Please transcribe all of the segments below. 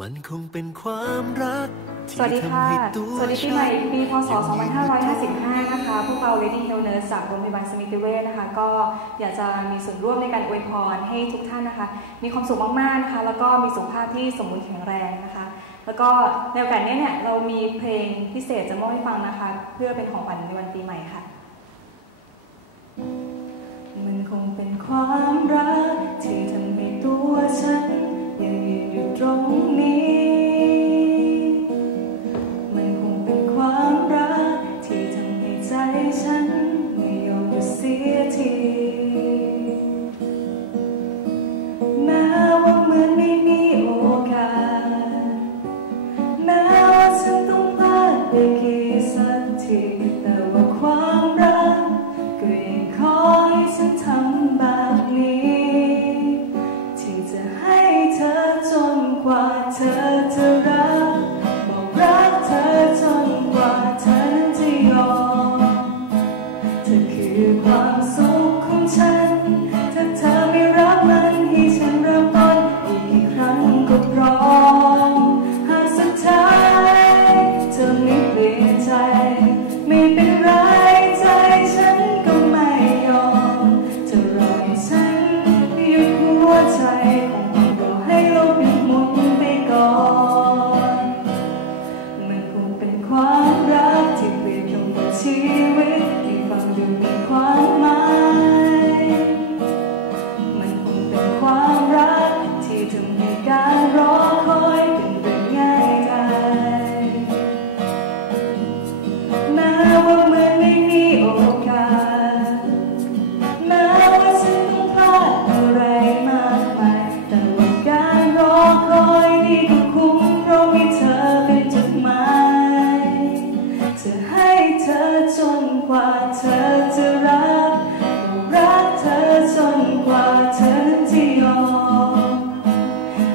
มันคงเป็นความรักสวัสดีค่ะที่ทำให้ตัวสวัสดีปีใหม่ปีพศฉันยังยืน2555 นะคะ พวกเรา Lady Health Nurse จากโรงพยาบาลสมิติเวชนะคะ ก็อยากจะมีส่วนร่วมในการอวยพรให้ทุกท่านนะคะ มีความสุขมากๆนะคะ แล้วก็มีสุขภาพที่สมบูรณ์แข็งแรงนะคะ แล้วก็ในโอกาสนี้เนี่ย เรามีเพลงพิเศษจะมอบให้ฟังนะคะ เพื่อเป็นของขวัญในวันปีใหม่ค่ะ ฉันไม่ยอมหยุดเสียที แม้ว่าเหมือนไม่มีโอกาส แม้ว่าฉันต้องพลาดไปกี่สักที แต่ว่าความรักก็ยังขอให้ฉันทำแบบนี้ ที่จะให้เธอจนกว่าเธอ น เธอจนกว่าเธอจะรัก รักเธอจนกว่าเธอนั้นจะยอม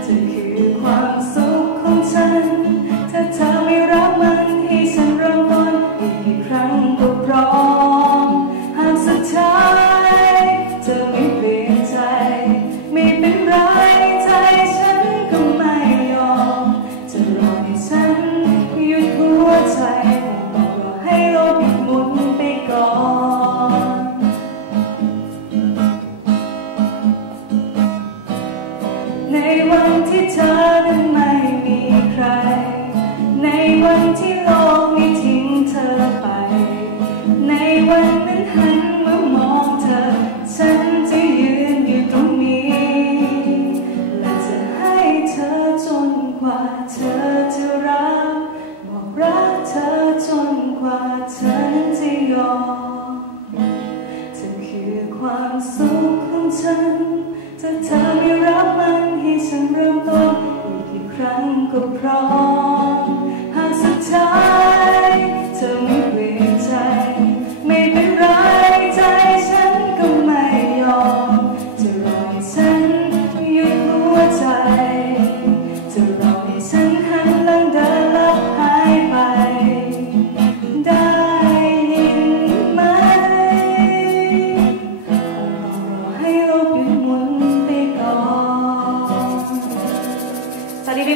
เธอคือความสุขของฉัน ถ้าเธอไม่รับมันให้ฉันเริ่มต้นอีกกี่ครั้งก็พร้อมหากสุดท้ายเธอไม่เปลี่ยนใจ ไม่เป็นไร ในวันที่เธอนั้นไม่มีใคร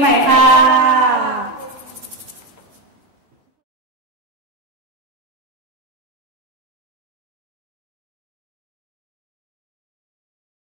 ใหม่ค่ะ